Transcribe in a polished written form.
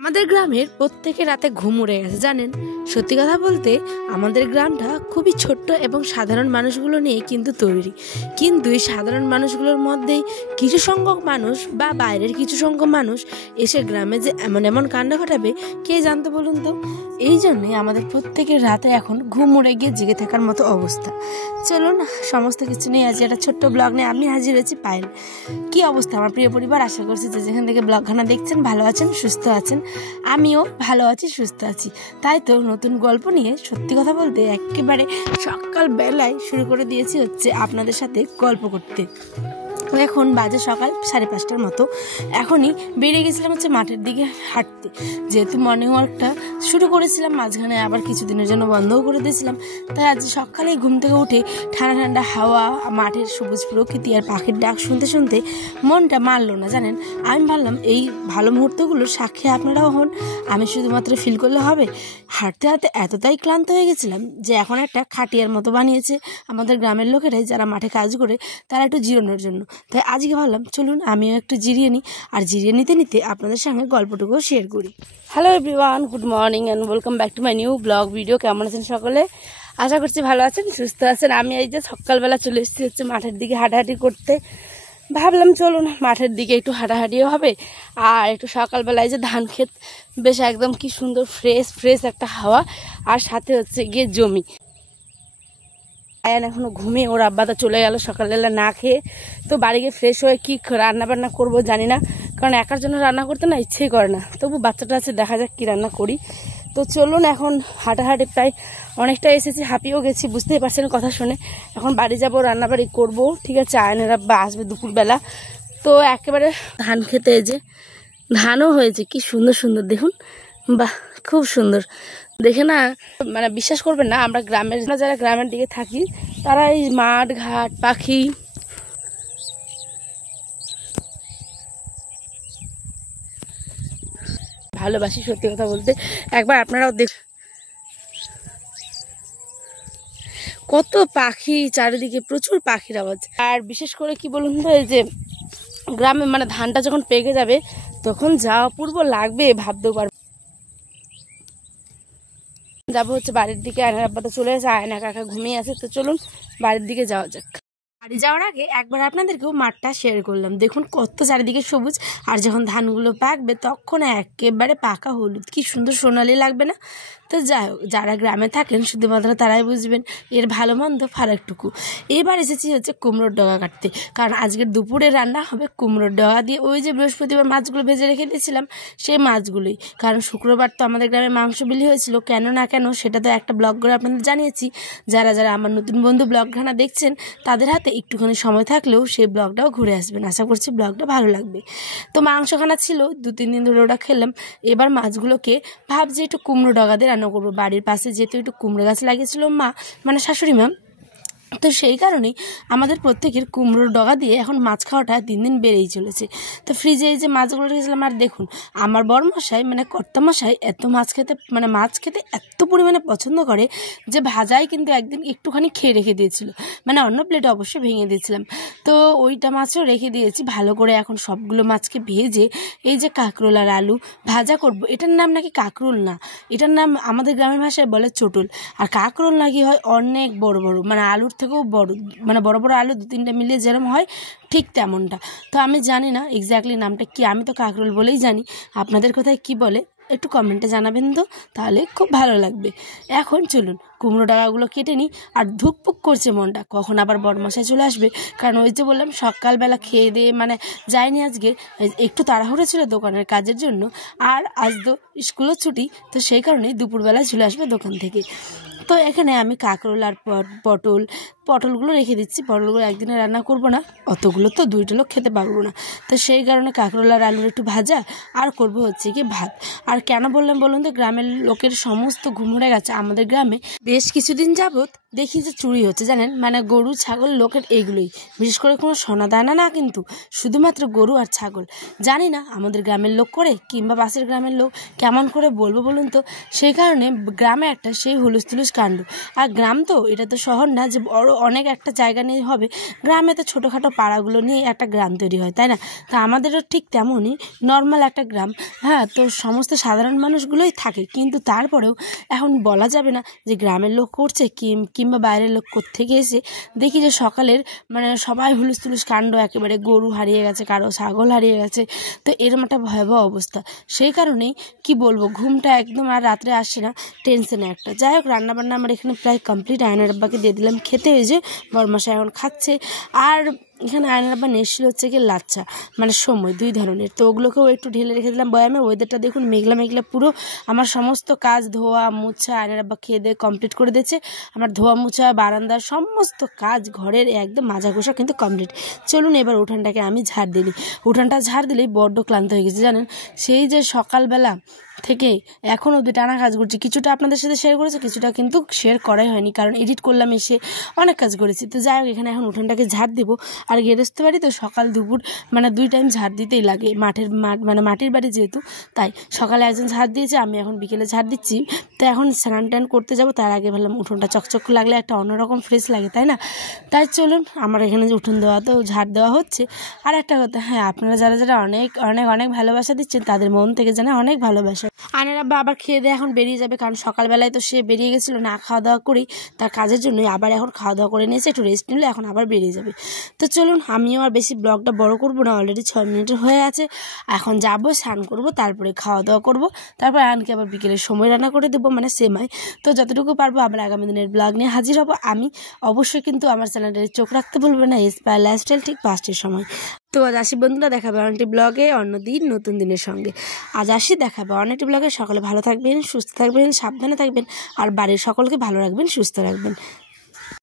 আমাদের গ্রামের প্রত্যেকে রাতে ঘুম উড়ে গেছে জানেন। সত্যি কথা বলতে আমাদের গ্রামটা খুবই ছোট্ট এবং সাধারণ মানুষগুলো নিয়ে কিন্তু তৈরি। কিন্তু এই সাধারণ মানুষগুলোর মধ্যেই কিছু সংখ্যক মানুষ বা বাইরের কিছু সংখ্যক মানুষ এসে গ্রামে যে এমন এমন কাণ্ড ঘটাবে কে জানতো বলুন তো। এই জন্যই আমাদের প্রত্যেকের রাতে এখন ঘুম উড়ে গিয়ে জেগে থাকার মতো অবস্থা। চলুন সমস্ত কিছু নিয়ে আজ একটা ছোট্ট ব্লগ নিয়ে আমি হাজির হয়েছি। পায়েল, কি অবস্থা আমার প্রিয় পরিবার? আশা করছি যে যেখান থেকে ব্লগখানা দেখছেন ভালো আছেন, সুস্থ আছেন। আমিও ভালো আছি, সুস্থ আছি। তাই তো নতুন গল্প নিয়ে সত্যি কথা বলতে একেবারে সকাল বেলায় শুরু করে দিয়েছি হচ্ছে আপনাদের সাথে গল্প করতে। এখন বাজে সকাল 5:30টার মতো। এখনই বেরিয়ে গেছিলাম হচ্ছে মাঠের দিকে হাঁটতে, যেহেতু মর্নিং ওয়াকটা শুরু করেছিলাম, মাঝখানে আবার কিছুদিনের জন্য বন্ধও করে দিয়েছিলাম। তাই আজ সকালেই ঘুম থেকে উঠে ঠান্ডা ঠান্ডা হাওয়া, মাঠের সবুজ প্রকৃতি আর পাখির ডাক শুনতে শুনতে মনটা মানলো না জানেন। আমি ভাবলাম এই ভালো মুহূর্তগুলোর সাক্ষী আপনারাও হন, আমি শুধুমাত্র ফিল করলে হবে। হাঁটতে হাঁটতে এতটাই ক্লান্ত হয়ে গেছিলাম যে এখন একটা খাটিয়ার মতো বানিয়েছে আমাদের গ্রামের লোকেরাই, যারা মাঠে কাজ করে তারা একটু জিরানোর জন্য। তাই আজকে ভাবলাম চলুন আমিও একটু জিরিয়ে নিই, আর জিরিয়ে নিতে নিতে আপনাদের সঙ্গে গল্পটুকুও শেয়ার করি। Hello everyone, good morning and welcome back to my new blog video. কেমন আছেন সকলে? আশা করছি ভালো আছেন, সুস্থ আছেন। আমি এই যে সকালবেলা চলে এসেছি হচ্ছে মাঠের দিকে হাঁটাহাঁটি করতে। ভাবলাম চলুন মাঠের দিকে একটু হাঁটাহাঁটিও হবে, আর একটু সকালবেলায় যে ধান ক্ষেত বেশ একদম কি সুন্দর ফ্রেশ একটা হাওয়া, আর সাথে হচ্ছে গিয়ে জমি। আয়ান এখনো ঘুমিয়ে, ওর আব্বা তো চলে গেল সকালবেলা না খেয়ে। তো বাড়ি গিয়ে ফ্রেশ হয়ে কি রান্না বান্না করবো জানি না, কারণ একার জন্য রান্না করতে না ইচ্ছেই করে না। তবু বাচ্চাটা আছে, দেখা যাক কি রান্না করি। তো চলুন এখন হাঁটাহাঁটি প্রায় অনেকটা এসেছি, হাঁপিয়েও গেছি, বুঝতেই পারছেন কথা শুনে। এখন বাড়ি যাব, রান্নাবাড়ি করবো, ঠিক আছে। আয়নের আব্বা আসবে দুপুরবেলা। তো একেবারে ধান খেতে, যে ধানও হয়েছে কি সুন্দর সুন্দর দেখুন, বাহ খুব সুন্দর দেখে না, মানে বিশ্বাস করবেন না, আমরা যারা গ্রামের দিকে থাকি তারা এই মাঠ ঘাট পাখি ভালোবাসি। সত্যি কথা বলতে একবার আপনারাও দেখ, কত পাখি চারিদিকে, প্রচুর পাখির আওয়াজ। আর বিশেষ করে কি বলুন তো, এই যে গ্রামে মানে ধানটা যখন পেকে যাবে তখন যা অপূর্ব লাগবে ভাবতেও পারবো। যাবো হচ্ছে বাড়ির দিকে, আয়নার আব্বা তো চলে এসে, আয়না কাকা ঘুমিয়ে আছে। তো চলুন বাড়ির দিকে যাওয়া যাক। বাড়ি যাওয়ার আগে একবার আপনাদেরকেও মাঠটা শেয়ার করলাম, দেখুন কত চারিদিকে সবুজ। আর যখন ধানগুলো পাকবে তখন একেবারে পাকা হলুদ, কি সুন্দর সোনালি লাগবে না? তো যাই হোক, যারা গ্রামে থাকেন শুধুমাত্র তারাই বুঝবেন এর ভালো মন্দ ফারাকটুকু। এবার এসেছি হচ্ছে কুমড়োর ডগা কাটতে, কারণ আজকের দুপুরে রান্না হবে কুমড়োর ডগা দিয়ে। ওই যে বৃহস্পতিবার মাছগুলো ভেজে রেখে দিয়েছিলাম, সেই মাছগুলোই। কারণ শুক্রবার তো আমাদের গ্রামে মাংস বিলি হয়েছিল, কেন না কেন সেটা তো একটা ব্লগ করে আপনাদের জানিয়েছি। যারা যারা আমার নতুন বন্ধু ব্লগখানা দেখছেন তাদের হাতে একটুখানি সময় থাকলেও সেই ব্লগটাও ঘুরে আসবেন, আশা করছি ব্লগটা ভালো লাগবে। তো মাংসখানা ছিল 2-3 দিন ধরে, ওটা খেলাম। এবার মাছগুলোকে ভাবছি একটু কুমড়ো ডগা দিয়ে রান্না করবো। বাড়ির পাশে যেহেতু একটু কুমড়ো গাছ লাগিয়েছিল মা, মানে শাশুড়ি মা, তো সেই কারণেই আমাদের প্রত্যেকের কুমড়োর ডগা দিয়ে এখন মাছ খাওয়াটা দিন দিন বেড়েই চলেছে। তো ফ্রিজে এই যে মাছগুলো রেখেছিলাম, আর দেখুন আমার বড়মশাই মানে কর্তামশাই এত মাছ খেতে এত পরিমাণে পছন্দ করে যে ভাজাই কিন্তু একদিন একটুখানি খেয়ে রেখে দিয়েছিল, মানে অন্য প্লেটে অবশ্যই ভেঙে দিয়েছিলাম। তো ওইটা মাছও রেখে দিয়েছি ভালো করে। এখন সবগুলো মাছকে ভেজে এই যে কাঁকরোল আর আলু ভাজা করব। এটার নাম নাকি কাঁকরোল না, এটার নাম আমাদের গ্রামের ভাষায় বলে চটুল। আর কাঁকরোল নাকি হয় অনেক বড় বড়, মানে আলুর থেকেও বড়, মানে বড় বড় আলু 2-3টা মিলিয়ে যেরকম হয় ঠিক তেমনটা। তো আমি জানি না এক্স্যাক্টলি নামটা কি, আমি তো কাঁকরোল বলেই জানি। আপনাদের কোথায় কি বলে একটু কমেন্টে জানাবেন তো, তাহলে খুব ভালো লাগবে। এখন চলুন কুমড়ো ডাগাগুলো কেটে নিই। আর ধুকপুক করছে মনটা, কখন আবার বড়মশাই চলে আসবে। কারণ ওই যে বললাম সকালবেলা খেয়ে দিয়ে মানে যায়নি, আজকে একটু তাড়াহুড়ো ছিল দোকানের কাজের জন্য, আর আজ তো স্কুলও ছুটি, তো সেই কারণেই দুপুরবেলায় চলে আসবে দোকান থেকে। তো এখানে আমি কাঁকরোল আর পটলগুলো রেখে দিচ্ছি। পটলগুলো একদিনে রান্না করব না, অতগুলো তো 2টা লোক খেতে পারবো না। তো সেই কারণে কাঁকরোল আর আলুর একটু ভাজা, আর করব হচ্ছে কি ভাত। আর কেন বললাম বলুন তো, গ্রামের লোকের সমস্ত ঘুম উড়ে গেছে। আমাদের গ্রামে বেশ কিছুদিন যাবৎ দেখি যে চুরি হচ্ছে জানেন, মানে গরু ছাগল লোকের এইগুলোই, বিশেষ করে কোনো সোনা দানা না, কিন্তু শুধুমাত্র গরু আর ছাগল। জানি না আমাদের গ্রামের লোক করে কিংবা পাশের গ্রামের লোক, কেমন করে বলবো বলুন তো। সেই কারণে গ্রামে একটা সেই হুলুস তুলুস কাণ্ড। আর গ্রাম তো, এটা তো শহর না যে বড় অনেক একটা জায়গা নিয়ে হবে। গ্রামে তো ছোটোখাটো পাড়াগুলো নিয়ে একটা গ্রাম তৈরি হয়, তাই না? তো আমাদেরও ঠিক তেমনই নর্মাল একটা গ্রাম। হ্যাঁ, তো সমস্ত সাধারণ মানুষগুলোই থাকে, কিন্তু তারপরেও এখন বলা যাবে না যে গ্রামের লোক করছে কিংবা বাইরের লোক কোত্থেকে এসে। দেখি যে সকালের মানে সবাই হুলুস তুলুস কাণ্ড, একেবারে গরু হারিয়ে গেছে, কারো ছাগল হারিয়ে গেছে। তো এরকম একটা ভয়াবহ অবস্থা। সেই কারণেই কি বলবো, ঘুমটা একদম আর রাত্রে আসছে না, টেনশনে একটা। যাই হোক, রান্নাবান্না আমার এখানে প্রায় কমপ্লিট। আয়নার আব্বাকে দিয়ে দিলাম খেতে, হয়েছে বরমাসা এখন খাচ্ছে। আর এখানে আয়নার আব্বা এসেছিল হচ্ছে কি লাচ্চা, মানে সময় 2 ধরনের, তো ওগুলোকেও একটু ঢেলে রেখে দিলাম বয়ামে। ওয়েদারটা দেখুন মেঘলা মেঘলা পুরো। আমার সমস্ত কাজ ধোয়া মুছা আয়নার আব্বা খেয়ে দিয়ে কমপ্লিট করে দিয়েছে। আমার ধোয়া মুছা, বারান্দার সমস্ত কাজ, ঘরের একদম মাজা ঘষা কিন্তু কমপ্লিট। চলুন এবার উঠানটাকে আমি ঝাড় দিই। উঠানটা ঝাড় দিলেই বড্ড ক্লান্ত হয়ে গেছে জানেন। সেই যে সকালবেলা থেকে এখন অবধি টানা কাজ করছি। কিছুটা আপনাদের সাথে শেয়ার করেছি, কিছুটা কিন্তু শেয়ার করাই হয়নি, কারণ এডিট করলাম, এসে অনেক কাজ করেছি। তো যাই হোক, এখানে এখন উঠানটাকে ঝাড় দেবো। আর গেরস্ত বাড়ি তো সকাল দুপুর মানে 2 টাইম ঝাড় দিতেই লাগে। মানে মাটির বাড়ি যেহেতু, তাই সকালে একজন ঝাড় দিয়েছে, আমি এখন বিকেলে ঝাড় দিচ্ছি। তো এখন স্নান টান করতে যাবো, তার আগে ভাবলাম উঠোনটা চকচক লাগলে একটা অন্যরকম ফ্রেশ লাগে, তাই না? তাই চলুন, আমার এখানে যে উঠোন দেওয়া তো ঝাড় দেওয়া হচ্ছে। আর একটা কথা, হ্যাঁ, আপনারা যারা যারা অনেক অনেক অনেক ভালোবাসা দিচ্ছেন, তাদের মন থেকে জানা অনেক ভালোবাসা। আয়নার আব্বা আবার খেয়ে দিয়ে এখন বেরিয়ে যাবে, কারণ সকালবেলায় তো সে বেরিয়ে গেছিলো না খাওয়া দাওয়া করেই, তার কাজের জন্যই। আবার এখন খাওয়া দাওয়া করে নিয়েছে, একটু রেস্ট নিলে এখন আবার বেরিয়ে যাবে। তো চলুন, আমিও আর বেশি ব্লগটা বড় করবো না, অলরেডি 6 মিনিটের হয়ে আছে। এখন যাবো, স্নান করবো, তারপরে খাওয়া দাওয়া করবো, তারপর আয়নকে আবার বিকেলের সময় রান্না করে দেবো, মানে সেমাই। তো যতটুকু পারবো আবার আগামী দিনের ব্লগ নিয়ে হাজির হবো আমি। অবশ্যই কিন্তু আমার চ্যানেলে চোখ রাখতে বলবে না, ইন্সপায়ার লাইফস্টাইল, ঠিক 5টার সময়। তো আজ আসি বন্ধুরা, দেখাবে অনেকটি ব্লগে, অন্যদিন নতুন দিনের সঙ্গে। আজ আসি, দেখাবে অনেকটি ব্লগে। সকলে ভালো থাকবেন, সুস্থ থাকবেন, সাবধানে থাকবেন, আর বাড়ির সকলকে ভালো রাখবেন, সুস্থ রাখবেন।